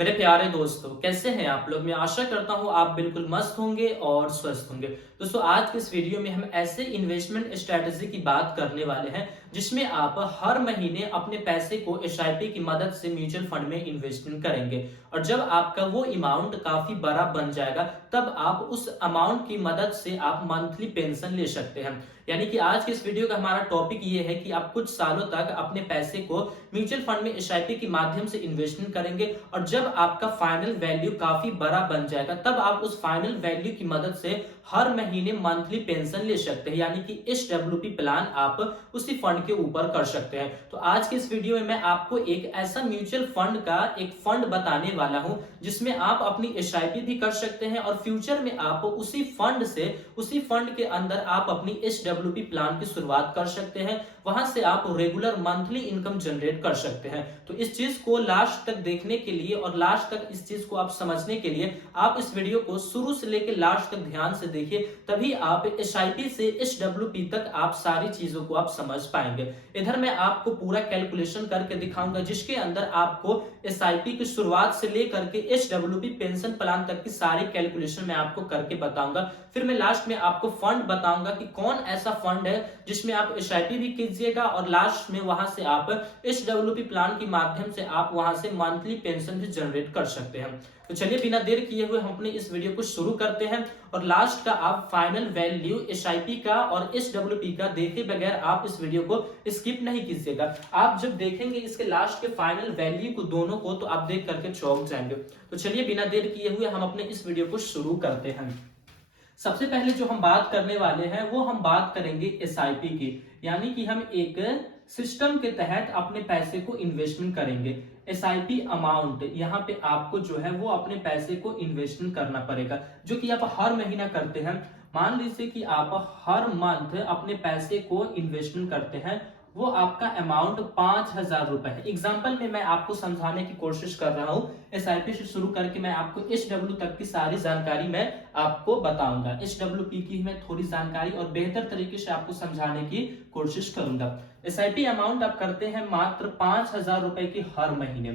मेरे प्यारे दोस्तों, कैसे हैं आप लोग। मैं आशा करता हूं आप बिल्कुल मस्त होंगे और स्वस्थ होंगे। दोस्तों, आज के इस वीडियो में हम ऐसे इन्वेस्टमेंट स्ट्रेटजी की बात करने वाले हैं जिसमें आप हर महीने अपने पैसे को एसआईपी की मदद से म्यूचुअल फंड में इन्वेस्टमेंट करेंगे और जब आपका वो अमाउंट काफी बड़ा बन जाएगा तब आप उस अमाउंट की मदद से आप मंथली पेंशन ले सकते हैं। यानी कि आज के इस वीडियो का हमारा टॉपिक ये है कि आप कुछ सालों तक अपने पैसे को म्यूचुअल फंड में एसआईपी के माध्यम से इन्वेस्टमेंट करेंगे और जब आपका फाइनल वैल्यू काफी बड़ा बन जाएगा तब आप उस फाइनल वैल्यू की मदद से हर महीने मंथली पेंशन ले सकते हैं। यानी कि एसडब्ल्यूपी प्लान आप उसी फंड के ऊपर कर सकते हैं। तो आज के इस वीडियो में मैं आपको एक ऐसा म्यूचुअल फंड का एक फंड बताने वाला हूं जिसमें आप अपनी एसआईपी भी कर सकते हैं और फ्यूचर में आप उसी फंड के अंदर आप अपनी एसडब्ल्यूपी प्लान की शुरुआत कर सकते हैं। वहां से आप रेगुलर मंथली इनकम जनरेट कर सकते हैं। तो इस चीज को लास्ट तक देखने के लिए और लास्ट तक इस चीज को आप समझने के लिए आप इस वीडियो को शुरू से लेकर लास्ट तक ध्यान से देखिए, तभी आप एसआईपी से एसडब्ल्यूपी तक आप सारी चीजों को आप समझ पाएंगे। इधर मैं आपको पूरा कैलकुलेशन करके दिखाऊंगा जिसके अंदर आपको एसआईपी की शुरुआत से लेकर के एसडब्ल्यूपी पेंशन प्लान तक की सारी कैलकुलेशन मैं आपको करके बताऊंगा। फिर मैं लास्ट में आपको फंड बताऊंगा कि कौन ऐसा फंड है जिसमें आप एसआईपी भी कीजिएगा और लास्ट में वहां से आप एसडब्ल्यूपी प्लान के माध्यम से आप वहां से मंथली पेंशन भी जनरेट कर सकते हैं। तो चलिए बिना देर किए हुए हम अपने इस वीडियो को शुरू करते हैं और लास्ट का आप फाइनल वैल्यू एसआईपी का और एसडब्ल्यूपी का देखे बगैर आप इस वीडियो को स्किप नहीं कीजिएगा। आप जब देखेंगे इसके लास्ट के फाइनल वैल्यू को दोनों को तो आप देख करके चौंक जाएंगे। तो चलिए बिना देर किए हुए हम अपने इस वीडियो को शुरू करते हैं। सबसे पहले जो हम बात करने वाले हैं वो हम बात करेंगे एसआईपी की, यानी कि हम एक सिस्टम के तहत अपने पैसे को इन्वेस्टमेंट करेंगे। एसआईपी अमाउंट यहाँ पे आपको जो है वो अपने पैसे को इन्वेस्टमेंट करना पड़ेगा जो कि आप हर महीना करते हैं। मान लीजिए कि आप हर मंथ अपने पैसे को इन्वेस्टमेंट करते हैं, वो आपका अमाउंट 5,000 रुपए है। एग्जाम्पल में मैं आपको समझाने की कोशिश कर रहा हूं। एसआईपी से शुरू करके मैं आपको एसडब्ल्यू तक की सारी जानकारी मैं आपको बताऊंगा। एसडब्ल्यूपी की मैं थोड़ी जानकारी और बेहतर तरीके से आपको समझाने की कोशिश करूंगा। एसआईपी अमाउंट आप करते हैं मात्र 5,000 रुपए की हर महीने।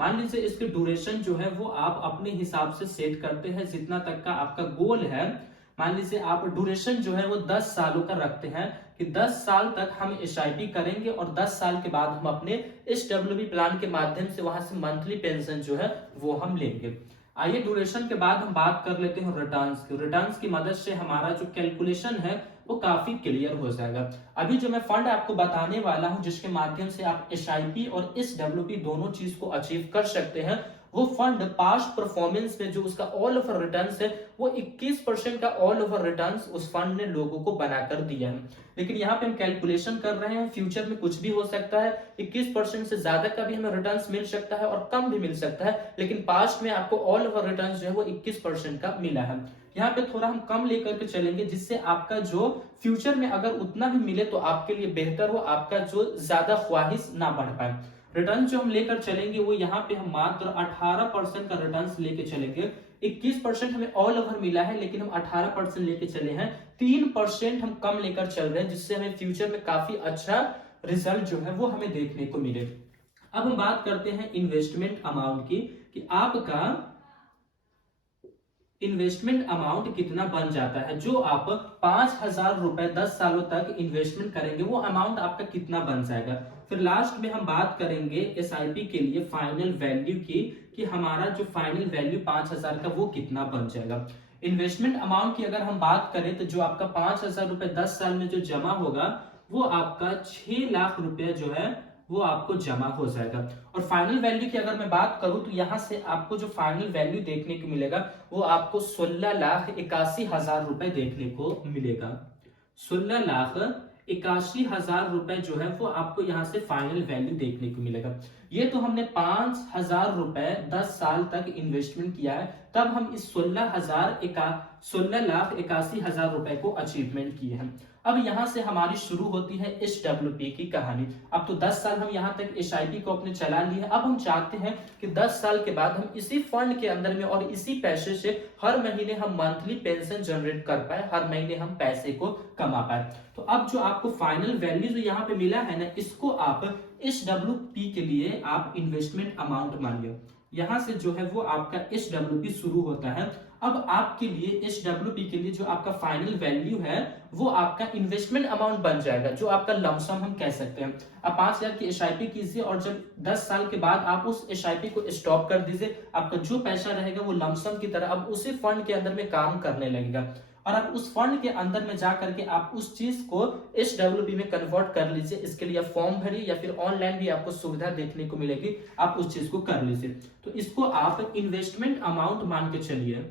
मान लीजिए इसकी ड्यूरेशन जो है वो आप अपने हिसाब से सेट करते हैं जितना तक का आपका गोल है। मान लीजिए आप ड्यूरेशन जो है वो 10 सालों का रखते हैं कि 10 साल तक हम एसआईपी करेंगे और 10 साल के बाद हम अपने एसडब्ल्यूपी प्लान के माध्यम से वहां से मंथली पेंशन जो है वो हम लेंगे। आइए ड्यूरेशन के बाद हम बात कर लेते हैं रिटर्न्स की। रिटर्न्स की मदद से हमारा जो कैलकुलेशन है वो काफी क्लियर हो जाएगा। अभी जो मैं फंड आपको बताने वाला हूं जिसके माध्यम से आप एसआईपी और एसडब्ल्यूपी दोनों चीज को अचीव कर सकते हैं, वो फंड पास्ट परफॉर्मेंस में जो उसका ऑल ओवर रिटर्न्स है वो 21% का ऑल ओवर रिटर्न्स उस फंड ने लोगों को बनाकर दिया है। लेकिन यहाँ पे हम कैलकुलेशन कर रहे हैं, फ्यूचर में कुछ भी हो सकता है। 21% से ज्यादा का भी हमें रिटर्न्स मिल सकता है और कम भी मिल सकता है, लेकिन पास्ट में आपको ऑल ओवर रिटर्न्स जो है वो 21% का मिला है। यहाँ पे थोड़ा हम कम लेकर के चलेंगे जिससे आपका जो फ्यूचर में अगर उतना भी मिले तो आपके लिए बेहतर हो, आपका जो ज्यादा ख्वाहिश ना बढ़ पाए। रिटर्न जो हम लेकर चलेंगे वो यहाँ पे हम मात्र 18% का रिटर्न लेके चलेंगे। 21% हमें ऑल ओवर मिला है लेकिन हम 18% लेके चले हैं। 3% हम कम लेकर चल रहे हैं जिससे हमें फ्यूचर में काफी अच्छा रिजल्ट जो है वो हमें देखने को मिले। अब हम बात करते हैं इन्वेस्टमेंट अमाउंट की कि आपका इन्वेस्टमेंट अमाउंट कितना बन जाता है। जो आप 5,000 रुपए 10 सालों तक इन्वेस्टमेंट करेंगे वो अमाउंट आपका कितना बन जाएगा। फिर लास्ट में हम बात करेंगे एसआईपी के लिए फाइनल वैल्यू की कि हमारा जो फाइनल वैल्यू 5,000 का वो कितना बन जाएगा। इन्वेस्टमेंट अमाउंट की अगर हम बात करें तो जो आपका 5,000 रुपए 10 साल में जो जमा होगा वो आपका 6 लाख रुपए जो है वो आपको जमा हो जाएगा। और फाइनल वैल्यू की अगर मैं बात करूं तो यहां से आपको जो फाइनल वैल्यू देखने को मिलेगा वो आपको 16,81,000 रुपए देखने को मिलेगा। 16,81,000 रुपए जो है वो आपको यहाँ से फाइनल वैल्यू देखने को मिलेगा। ये तो हमने 5,000 रुपए 10 साल तक इन्वेस्टमेंट किया है, तब हम इस 16,81,000 रुपए को अचीवमेंट किए हैं। अब यहां से हमारी शुरू होती है एसडब्ल्यूपी की कहानी। अब तो 10 साल हम यहां तक एसआईपी को अपने चला लिए, अब हम चाहते हैं कि 10 साल के बाद हम इसी फंड के अंदर में और इसी पैसे से हर महीने हम मंथली पेंशन जनरेट कर पाए, हर महीने हम पैसे को कमा पाए। तो अब जो आपको फाइनल वैल्यू जो यहाँ पे मिला है ना, इसको आप एसडब्ल्यूपी के लिए आप इन्वेस्टमेंट अमाउंट मानिए। यहां से जो है वो आपका SWP शुरू होता है। अब आपके लिए SWP के लिए जो आपका फाइनल वैल्यू है वो आपका इन्वेस्टमेंट अमाउंट बन जाएगा, जो आपका लमसम हम कह सकते हैं। आप 5,000 की SIP कीजिए और जब 10 साल के बाद आप उस SIP को स्टॉप कर दीजिए, आपका जो पैसा रहेगा वो लमसम की तरह अब उसी फंड के अंदर में काम करने लगेगा, और आप उस फंड के अंदर में जा करके आप उस चीज को SWP में कन्वर्ट कर लीजिए। इसके लिए आप फॉर्म भरिए या फिर ऑनलाइन भी आपको सुविधा देखने को मिलेगी, आप उस चीज को कर लीजिए। तो इसको आप इन्वेस्टमेंट अमाउंट मान के चलिए,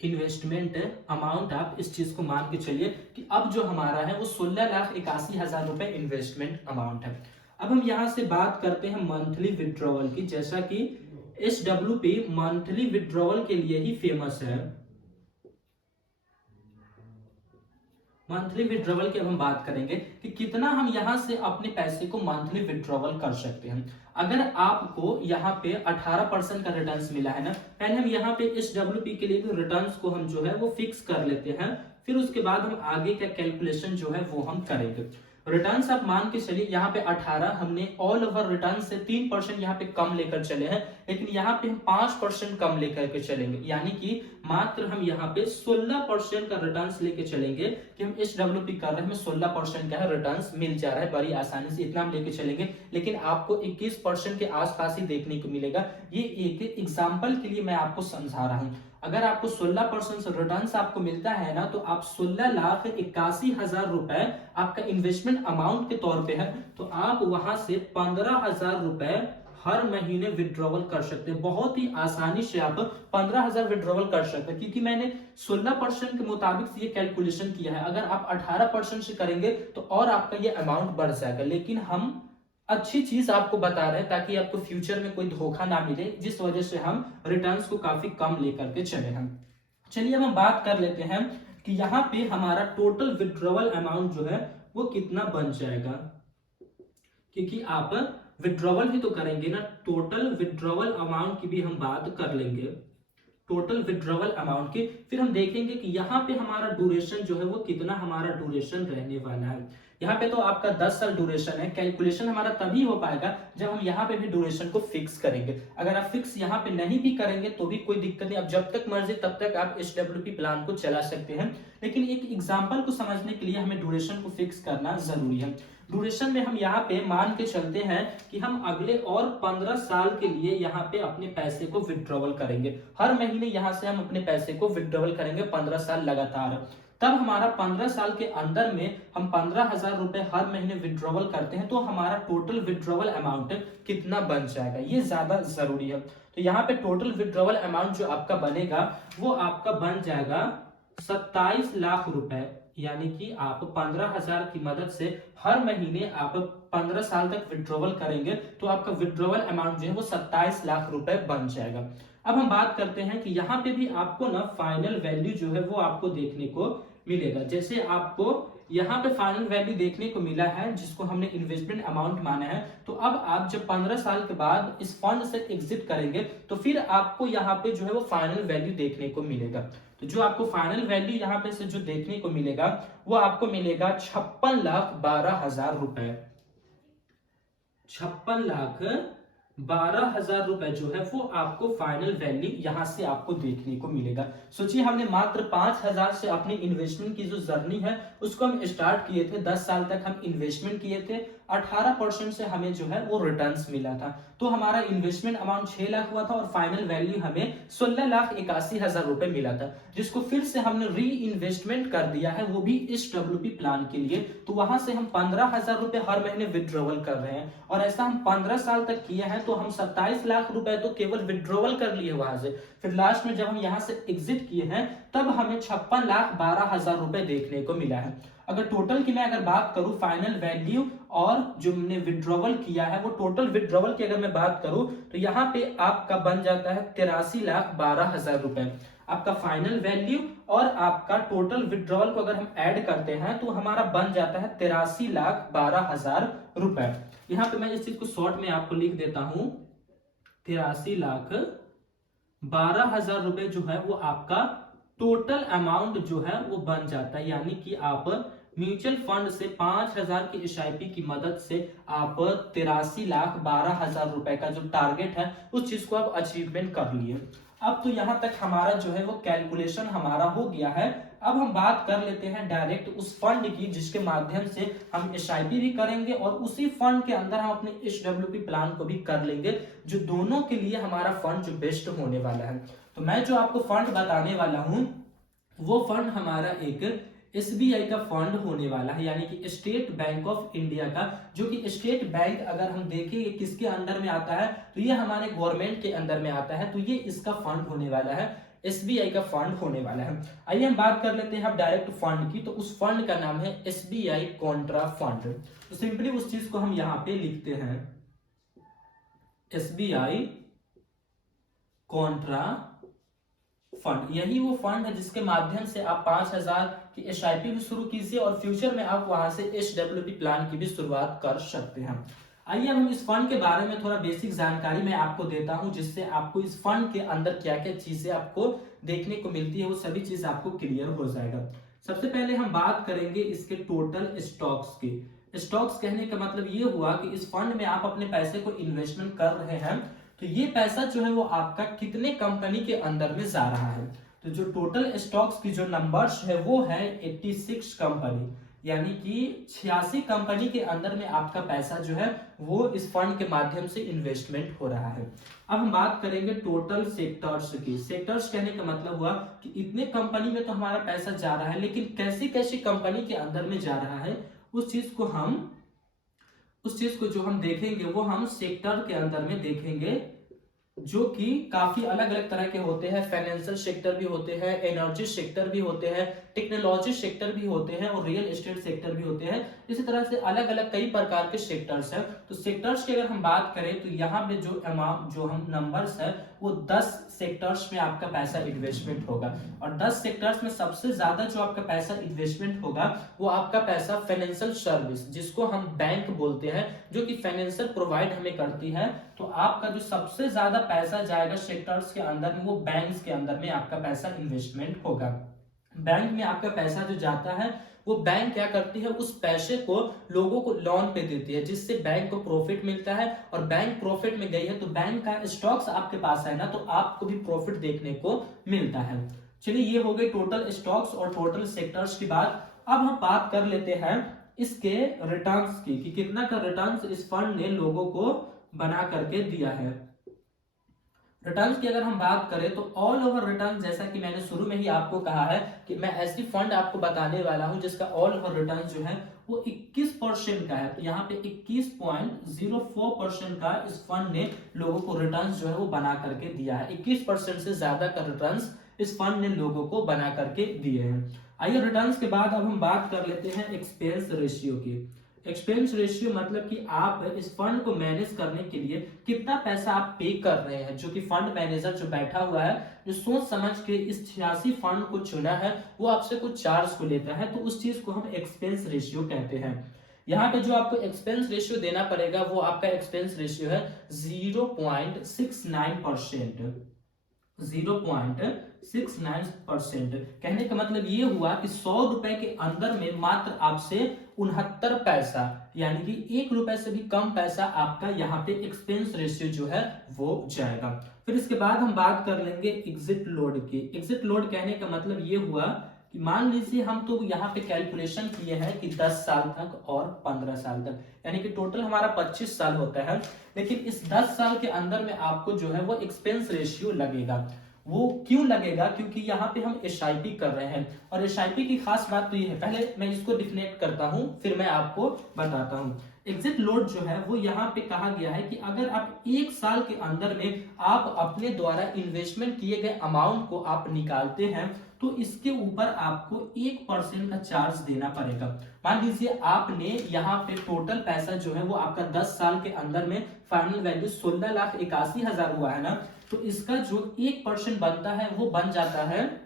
इन्वेस्टमेंट अमाउंट आप इस चीज को मान के चलिए कि अब जो हमारा है वो 16,81,000 रुपए इन्वेस्टमेंट अमाउंट है। अब हम यहां से बात करते हैं मंथली विड्रॉवल की, जैसा कि SWP मंथली विड्रॉवल के लिए ही फेमस है। मंथली विड्रॉवल की अब हम बात करेंगे कि कितना हम यहां से अपने पैसे को मंथली विड्रॉवल कर सकते हैं। अगर आपको यहाँ पे 18% का रिटर्न्स मिला है ना, पहले हम यहाँ पे SWP के लिए रिटर्न्स को हम जो है वो फिक्स कर लेते हैं, फिर उसके बाद हम आगे का कैलकुलेशन जो है वो हम करेंगे। रिटर्न्स आप मान के चलिए यहाँ पे 18, हमने ऑल ओवर रिटर्न से 3% यहाँ पे कम लेकर चले हैं, लेकिन यहाँ पे हम 5% कम लेकर के चलेंगे, यानी कि मात्र हम यहाँ पे 16% का रिटर्न्स लेके चलेंगे कि हम SWP कर रहे हैं, हमें 16% का रिटर्न्स मिल जा रहा है बड़ी आसानी से, इतना हम लेके चलेंगे। लेकिन आपको 21% के आसपास ही देखने को मिलेगा। ये एक एग्जाम्पल के लिए मैं आपको समझा रहा हूँ। अगर आपको 16% से रिटर्न्स आपको मिलता है ना, तो आप 16,81,000 रुपए आपका इन्वेस्टमेंट अमाउंट के तौर पे है, तो आप वहां से 15,000 रुपए हर महीने विड्रॉवल कर सकते हैं। बहुत ही आसानी से आप 15,000 विड्रॉवल कर सकते हैं, क्योंकि मैंने 16% के मुताबिक से ये कैलकुलेशन किया है। अगर आप 18% से करेंगे तो और आपका ये अमाउंट बढ़ जाएगा, लेकिन हम अच्छी चीज आपको बता रहे हैं ताकि आपको फ्यूचर में कोई धोखा ना मिले, जिस वजह से हम रिटर्न्स को काफी कम लेकर के चले हैं। चलिए अब हम बात कर लेते हैं कि यहाँ पे हमारा टोटल विड्रॉवल अमाउंट जो है वो कितना बन जाएगा, क्योंकि आप विड्रॉवल ही तो करेंगे ना। टोटल विड्रॉवल अमाउंट की भी हम बात कर लेंगे, टोटल विड्रॉवल अमाउंट की। फिर हम देखेंगे कि यहाँ पे हमारा ड्यूरेशन जो है वो कितना हमारा ड्यूरेशन रहने वाला है। यहाँ पे तो आपका 10 साल ड्यूरेशन है। कैलकुलेशन हमारा तभी हो पाएगा जब हम यहाँ पे भी ड्यूरेशन को फिक्स करेंगे। अगर आप फिक्स यहाँ पे नहीं भी करेंगे तो भी कोई दिक्कत नहीं, अब जब तक मर्जी तब तक आप SWP प्लान को चला सकते हैं, लेकिन एक एग्जाम्पल को समझने के लिए हमें ड्यूरेशन को फिक्स करना जरूरी है। ड्यूरेशन में हम यहाँ पे मान के चलते हैं कि हम अगले और 15 साल के लिए यहाँ पे अपने पैसे को विड्रॉवल करेंगे। हर महीने यहाँ से हम अपने पैसे को विड्रॉवल करेंगे 15 साल लगातार। तब हमारा 15 साल के अंदर में हम 15,000 रुपए हर महीने विड्रॉवल करते हैं, तो हमारा टोटल विड्रॉवल अमाउंट कितना बन जाएगा, ये ज्यादा जरूरी है। तो यहाँ पे टोटल विड्रॉवल अमाउंट जो आपका बनेगा वो आपका बन जाएगा 27 लाख रुपए, यानी कि आप 15,000 की मदद से हर महीने आप 15 साल तक विड्रॉवल करेंगे तो आपका विड्रॉवल अमाउंट जो है वो 27 लाख रुपए बन जाएगा। अब हम बात करते हैं कि यहाँ पे भी आपको ना फाइनल वैल्यू जो है वो आपको देखने को मिलेगा। जैसे आपको यहाँ पे फाइनल वैल्यू देखने को मिला है जिसको हमने इन्वेस्टमेंट अमाउंट माना है, तो अब आप जब 15 साल के बाद इस फंड से एग्जिट करेंगे तो फिर आपको यहाँ पे जो है वो फाइनल वैल्यू देखने को मिलेगा। तो जो आपको फाइनल वैल्यू यहाँ पे से जो देखने को मिलेगा वो आपको मिलेगा 56,12,000 रुपए। 56,12,000 रुपए जो है वो आपको फाइनल वैल्यू यहां से आपको देखने को मिलेगा। सोचिए हमने मात्र 5,000 से अपनी इन्वेस्टमेंट की जो जर्नी है उसको हम स्टार्ट किए थे, 10 साल तक हम इन्वेस्टमेंट किए थे, 18% से हमें जो है वो रिटर्न्स मिला था, तो हमारा इन्वेस्टमेंट अमाउंट 6 लाख हुआ था और फाइनल वैल्यू हमें 16,81,000 रुपए मिला था, जिसको फिर से हमने री इन्वेस्टमेंट कर दिया है, वो भी SWP प्लान के लिए। तो वहां से हम 15,000 रुपए हर महीने विड्रॉवल कर रहे हैं और ऐसा हम 15 साल तक किए हैं, तो हम 27 लाख रुपए तो केवल विड्रॉवल कर लिए वहां से। फिर लास्ट में जब हम यहाँ से एग्जिट किए हैं तब हमें 56,12,000 रुपए देखने को मिला है। अगर टोटल की मैं अगर बात करूं फाइनल वैल्यू और जो हमने विड्रॉवल किया है, वो टोटल विड्रॉवल की अगर मैं बात करूं तो यहाँ पे आपका बन जाता है 83,12,000 रुपए। आपका फाइनल वैल्यू और आपका टोटल विड्रॉवल को अगर हम ऐड करते हैं तो हमारा बन जाता है 83,12,000 रुपए। यहाँ पे मैं इस चीज को शॉर्ट में आपको लिख देता हूं, 83,12,000 रुपए जो है वो आपका टोटल अमाउंट जो है वो बन जाता है, यानी कि आप म्यूचुअल फंड से 5,000 की एसआईपी की मदद से आप 83,12,000 रुपए का जो टारगेट है उस चीज को आप अचीवमेंट कर लिए। अब तो यहाँ तक हमारा जो है वो कैलकुलेशन हमारा हो गया है। अब हम बात कर लेते हैं डायरेक्ट उस फंड की जिसके माध्यम से हम एसआईपी भी करेंगे और उसी फंड के अंदर हम अपने एसडब्ल्यूपी प्लान को भी कर लेंगे, जो दोनों के लिए हमारा फंड जो बेस्ट होने वाला है। तो मैं जो आपको फंड बताने वाला हूं वो फंड हमारा एक एसबीआई का फंड होने वाला है, यानी कि स्टेट बैंक ऑफ इंडिया का, जो कि स्टेट बैंक अगर हम देखें किसके अंदर में आता है तो ये हमारे गवर्नमेंट के अंदर में आता है। तो ये इसका फंड होने वाला है, एसबीआई का फंड होने वाला है। आइए हम बात कर लेते हैं अब डायरेक्ट फंड की। तो उस फंड का नाम है एसबीआई कॉन्ट्रा फंड। तो सिंपली उस चीज को हम यहाँ पे लिखते हैं, एसबीआई कॉन्ट्रा फंड। यही वो फंड है जिसके माध्यम से आप 5,000 की एसआईपी भी शुरू कीजिए और फ्यूचर में आप वहां से एसडब्ल्यूपी प्लान की भी शुरुआत कर सकते हैं। आइए हम इस फंड के बारे में थोड़ा बेसिक जानकारी मैं आपको देता हूं, जिससे आपको इस फंड के अंदर क्या क्या चीजें आपको देखने को मिलती है वो सभी चीज आपको क्लियर हो जाएगा। सबसे पहले हम बात करेंगे इसके टोटल स्टॉक्स की। स्टॉक्स कहने का मतलब ये हुआ कि इस फंड में आप अपने पैसे को इन्वेस्टमेंट कर रहे हैं तो ये पैसा जो है वो आपका कितने कंपनी के अंदर में जा रहा है। तो जो टोटल स्टॉक्स की जो नंबर्स है वो है 86 कंपनी, यानी कि 86 कंपनी के अंदर में आपका पैसा जो है वो इस फंड के माध्यम से इन्वेस्टमेंट हो रहा है। अब हम बात करेंगे टोटल सेक्टर्स की। सेक्टर्स कहने का मतलब हुआ कि इतने कंपनी में तो हमारा पैसा जा रहा है, लेकिन कैसी कैसी कंपनी के अंदर में जा रहा है उस चीज को जो हम देखेंगे वो हम सेक्टर के अंदर में देखेंगे, जो कि काफी अलग अलग तरह के होते हैं। फाइनेंशियल सेक्टर भी होते हैं, एनर्जी सेक्टर भी होते हैं, टेक्नोलॉजी सेक्टर भी होते हैं और रियल एस्टेट सेक्टर भी होते हैं। इसी तरह से अलग अलग कई प्रकार के सेक्टर्स हैं। तो सेक्टर्स की अगर हम बात करें तो यहाँ पे जो अमाउंट जो हम नंबर्स है वो 10 सेक्टर्स में आपका पैसा इन्वेस्टमेंट होगा और 10 सेक्टर्स में सबसे ज्यादा जो आपका पैसा इन्वेस्टमेंट होगा वो आपका पैसा फाइनेंशियल सर्विस, जिसको हम बैंक बोलते हैं, जो कि फाइनेंशियल प्रोवाइड हमें करती है। तो आपका जो सबसे ज्यादा पैसा जाएगा सेक्टर्स के अंदर में वो बैंक्स के अंदर में आपका पैसा इन्वेस्टमेंट होगा। बैंक में आपका पैसा जो जाता है वो बैंक क्या करती है, उस पैसे को लोगों को लोन पे देती है, जिससे बैंक को प्रॉफिट मिलता है। और बैंक प्रॉफिट में गई है तो बैंक का स्टॉक्स आपके पास है ना, तो आपको भी प्रॉफिट देखने को मिलता है। चलिए ये हो गई टोटल स्टॉक्स और टोटल सेक्टर्स की बात। अब हम बात कर लेते हैं इसके रिटर्न्स की, कि कितना का रिटर्न्स इस फंड ने लोगों को बना करके दिया है। रिटर्न्स की अगर हम बात करें तो ऑल ओवर रिटर्न, जैसा कि मैंने शुरू में ही आपको कहा है कि मैं ऐसी फंड आपको बताने वाला हूं जिसका ऑल ओवर रिटर्न जो है वो 21% का है। तो यहाँ पे 21.04% का इस फंड ने लोगों को रिटर्न जो है वो बना करके दिया है। 21% से ज्यादा का रिटर्न इस फंड ने लोगों को बना करके दिए हैं। आइए रिटर्न्स के बाद अब हम बात कर लेते हैं एक्सपेंस रेशियो की। एक्सपेंस रेशियो मतलब कि आप इस फंड को मैनेज करने के लिए कितना पैसा आप पे कर रहे हैं। जो कि फंड मैनेजर जो बैठा हुआ है, जो सोच समझ के इस 86 फंड को चुना है, वो आपसे कुछ चार्ज को लेता है, तो उस चीज को हम एक्सपेंस रेशियो कहते हैं। यहाँ पे जो आपको एक्सपेंस रेशियो देना पड़ेगा वो आपका एक्सपेंस रेशियो है 0.69%। 0.69%। कहने का मतलब ये हुआ कि 100 रुपए के अंदर में मात्र आपसे 69 पैसा, यानी कि 1 रुपए से भी कम पैसा आपका यहाँ पे एक्सपेंस रेशियो जो है वो जाएगा। फिर इसके बाद हम बात कर लेंगे एग्जिट लोड की। एग्जिट लोड कहने का मतलब ये हुआ कि मान लीजिए हम तो यहाँ पे कैलकुलेशन किए हैं कि 10 साल तक और 15 साल तक, यानी कि टोटल हमारा 25 साल होता है। लेकिन इस 10 साल के अंदर में आपको जो है वो एक्सपेंस रेशियो लगेगा। वो क्यों लगेगा? क्योंकि यहाँ पे हम एसआईपी कर रहे हैं और एसआईपी की खास बात तो ये है, पहले मैं इसको डिफिनेट करता हूं फिर मैं आपको बताता हूं। एग्जिट लोड जो है वो यहाँ पे कहा गया है कि अगर आप 1 साल के अंदर में आप अपने द्वारा इन्वेस्टमेंट किए गए अमाउंट को आप निकालते हैं तो इसके ऊपर आपको 1% का चार्ज देना पड़ेगा। मान लीजिए आपने यहाँ पे टोटल पैसा जो है वो आपका 10 साल के अंदर में फाइनल वैल्यू 16,81,000 हुआ है ना, तो इसका जो 1% बनता है वो बन जाता है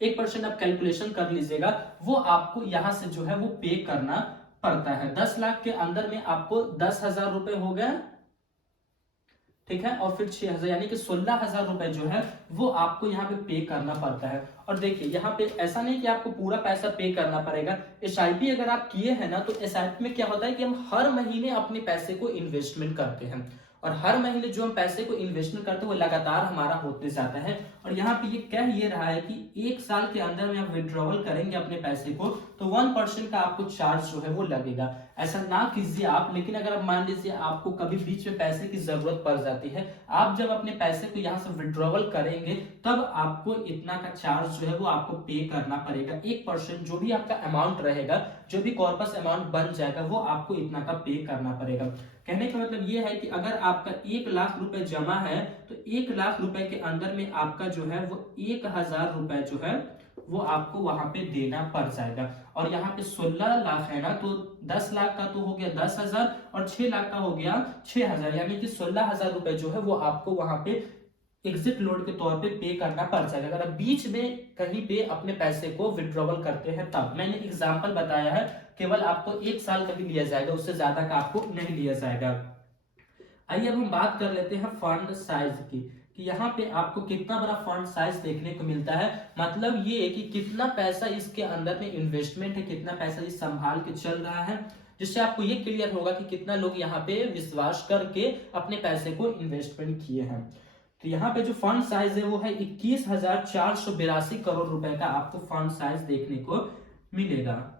1%। आप कैलकुलेशन कर लीजिएगा, वो आपको यहां से जो है वो पे करना पड़ता है। 10 लाख के अंदर में आपको 10,000 रुपए हो गए, ठीक है, और फिर 6,000 यानी कि 16,000 रुपए जो है वो आपको यहाँ पे पे करना पड़ता है। और देखिए यहाँ पे ऐसा नहीं कि आपको पूरा पैसा पे करना पड़ेगा। एसआईपी अगर आप किए हैं ना, तो एसआईपी में क्या होता है कि हम हर महीने अपने पैसे को इन्वेस्टमेंट करते हैं, और हर महीने जो हम पैसे को इन्वेस्टमेंट करते हैं वो लगातार हमारा होते जाता है। और यहाँ पे ये कह ये रहा है कि 1 साल के अंदर में आप विड्रॉवल करेंगे अपने पैसे को, तो 1% का आपको चार्ज जो है वो लगेगा। ऐसा ना कीजिए आप। लेकिन अगर आप मान लीजिए आपको कभी बीच में पैसे की जरूरत पड़ जाती है, आप जब अपने पैसे को यहाँ से विड्रॉवल करेंगे, तब आपको इतना का चार्ज जो है वो आपको पे करना पड़ेगा। 1% जो भी आपका अमाउंट रहेगा, जो भी कॉर्पस अमाउंट बन जाएगा, वो आपको इतना का पे करना पड़ेगा। कहने का मतलब ये है कि अगर आपका 1 लाख रुपए जमा है, तो 1 लाख रुपए के अंदर में आपका जो है वो 1,000 रुपए जो है वो आपको वहां पे देना पड़ जाएगा। और यहाँ पे 16 लाख है ना, तो 10 लाख का तो हो गया 10,000, और 6 लाख का हो गया 6,000, यानी कि 16,000 रुपए जो है वो आपको वहां पे एग्जिट लोड के तौर पे करना पड़ जाएगा अगर आप बीच में कहीं पे अपने पैसे को विड्रॉवल करते हैं तब। मैंने एग्जांपल बताया है, केवल आपको 1 साल का ही लिया जाएगा, उससे ज्यादा का आपको नहीं लिया जाएगा। आइए अब हम बात कर लेते हैं फंड साइज की, कि यहाँ पे आपको कितना बड़ा फंड साइज देखने को मिलता है। मतलब ये कि कितना पैसा इसके अंदर में इन्वेस्टमेंट है, कितना पैसा ये संभाल के चल रहा है, जिससे आपको ये क्लियर होगा कि कितना लोग यहाँ पे विश्वास करके अपने पैसे को इन्वेस्टमेंट किए हैं। तो यहाँ पे जो फंड साइज है वो है 21,482 करोड़ रुपए का आपको फंड साइज देखने को मिलेगा।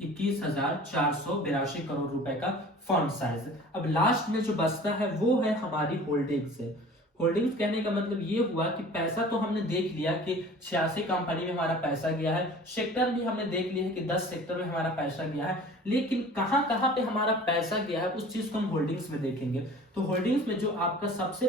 21,482 करोड़ रुपए का फंड साइज। अब लास्ट में जो बचता है वो है हमारी होल्डिंग्स है। होल्डिंग्स कहने का मतलब ये हुआ कि पैसा तो हमने देख लिया कि 86 कंपनी में हमारा पैसा गया है, सेक्टर भी हमने देख लिया है कि 10 सेक्टर में हमारा पैसा गया है, लेकिन कहां कहां पे हमारा पैसा गया है उस चीज को हम होल्डिंग्स में देखेंगे। तो होल्डिंग्स में जो आपका सबसे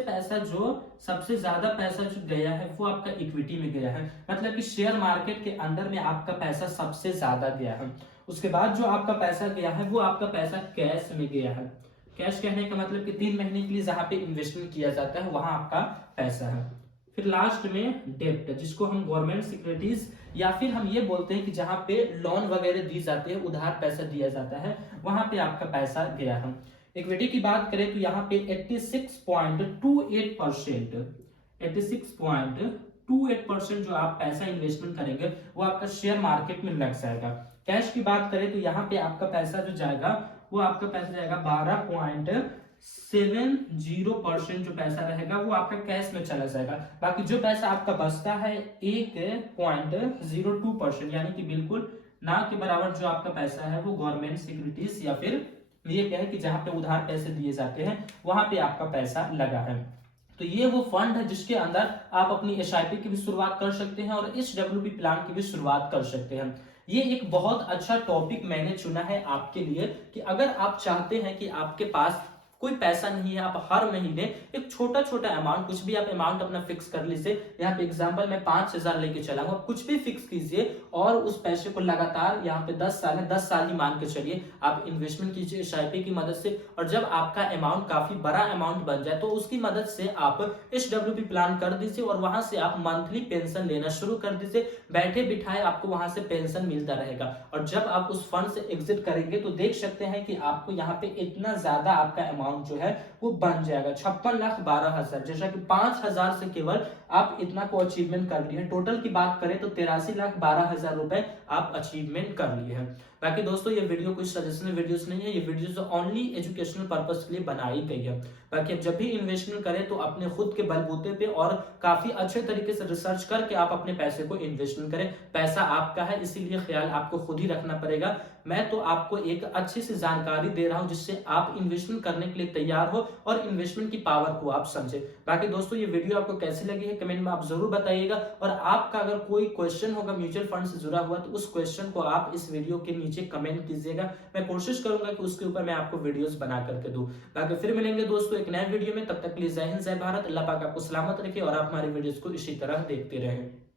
ज्यादा पैसा जो गया है वो आपका इक्विटी में गया है, मतलब कि शेयर मार्केट के अंदर में आपका पैसा सबसे ज्यादा गया है। उसके बाद जो आपका पैसा गया है वो आपका पैसा कैश में गया है। कैश कहने का मतलब कि 3 महीने के लिए जहां पे इन्वेस्टमेंट किया जाता है वहां आपका पैसा है। फिर लास्ट में डेप्ट, जिसको हम गवर्नमेंट सिक्योरिटीज या फिर हम ये बोलते हैं कि जहां पे लोन वगैरह दी जाती है, उधार पैसा दिया जाता है, वहां पे आपका पैसा गया है। इक्विटी की बात करें तो यहाँ पे 86.28% जो आप पैसा इन्वेस्टमेंट करेंगे वो आपका शेयर मार्केट में लग जाएगा। कैश की बात करें तो यहाँ पे आपका पैसा जो जाएगा वो आपका पैसा जाएगा 12.70% जो पैसा रहेगा वो आपका कैश में चला जाएगा। बाकी जो पैसा आपका बचता है 1.02%, यानी कि बिल्कुल ना के बराबर जो आपका पैसा है वो गवर्नमेंट सिक्योरिटीज या फिर ये क्या है कि जहां पे उधार पैसे दिए जाते हैं वहां पे आपका पैसा लगा है। तो ये वो फंड है जिसके अंदर आप अपनी एसआईपी की भी शुरुआत कर सकते हैं और एसडब्ल्यूपी प्लान की भी शुरुआत कर सकते हैं। ये एक बहुत अच्छा टॉपिक मैंने चुना है आपके लिए, कि अगर आप चाहते हैं कि आपके पास कोई पैसा नहीं है, आप हर महीने एक छोटा छोटा अमाउंट, कुछ भी आप अमाउंट अपना फिक्स कर लीजिए। यहाँ पे एग्जांपल मैं 5,000 लेके चला हूँ, कुछ भी फिक्स कीजिए और उस पैसे को लगातार यहाँ पे 10 साल है, 10 साल ही मान के चलिए, आप इन्वेस्टमेंट कीजिए एसआईपी की मदद से। और जब आपका अमाउंट काफी बड़ा अमाउंट बन जाए तो उसकी मदद से आप एसडब्ल्यूपी प्लान कर दीजिए और वहां से आप मंथली पेंशन लेना शुरू कर दीजिए। बैठे बिठाए आपको वहां से पेंशन मिलता रहेगा। और जब आप उस फंड से एग्जिट करेंगे तो देख सकते हैं कि आपको यहाँ पे इतना ज्यादा आपका अमाउंट जो है वो बन जाएगा 56,12,000, जैसा कि 5,000 से केवल आप इतना को अचीवमेंट कर लिए हैं। टोटल की बात करें तो 83,12,000 रुपए आप अचीवमेंट कर लिए हैं। बाकी दोस्तों ये वीडियो कोई सजेशनल वीडियोस नहीं है, ये वीडियोस ओनली एजुकेशनल पर्पस के लिए बनाई गई है। बाकी आप जब भी इन्वेस्टमेंट करें तो अपने खुद के बलबूते पे और काफी अच्छे तरीके से रिसर्च करके आप अपने पैसे को इन्वेस्टमेंट करें। पैसा आपका है, इसीलिए ख्याल आपको खुद ही रखना पड़ेगा। मैं तो आपको एक अच्छी सी जानकारी दे रहा हूं जिससे आप इन्वेस्टमेंट करने के लिए तैयार हो और इन्वेस्टमेंट की पावर को आप समझे। बाकी दोस्तों ये वीडियो आपको कैसी लगी है कमेंट में आप जरूर बताइएगा। और आपका अगर कोई क्वेश्चन होगा म्यूचुअल फंड से जुड़ा हुआ तो उस क्वेश्चन को आप इस वीडियो के नीचे कमेंट कीजिएगा। मैं कोशिश करूंगा कि उसके ऊपर मैं आपको वीडियोस बना करके दूं। बाकी फिर मिलेंगे दोस्तों एक नए वीडियो में, तब तक के लिए जय हिंद जय भारत। अल्लाह पाक आपको सलामत रखे और आप हमारी वीडियोस को इसी तरह देखते रहें।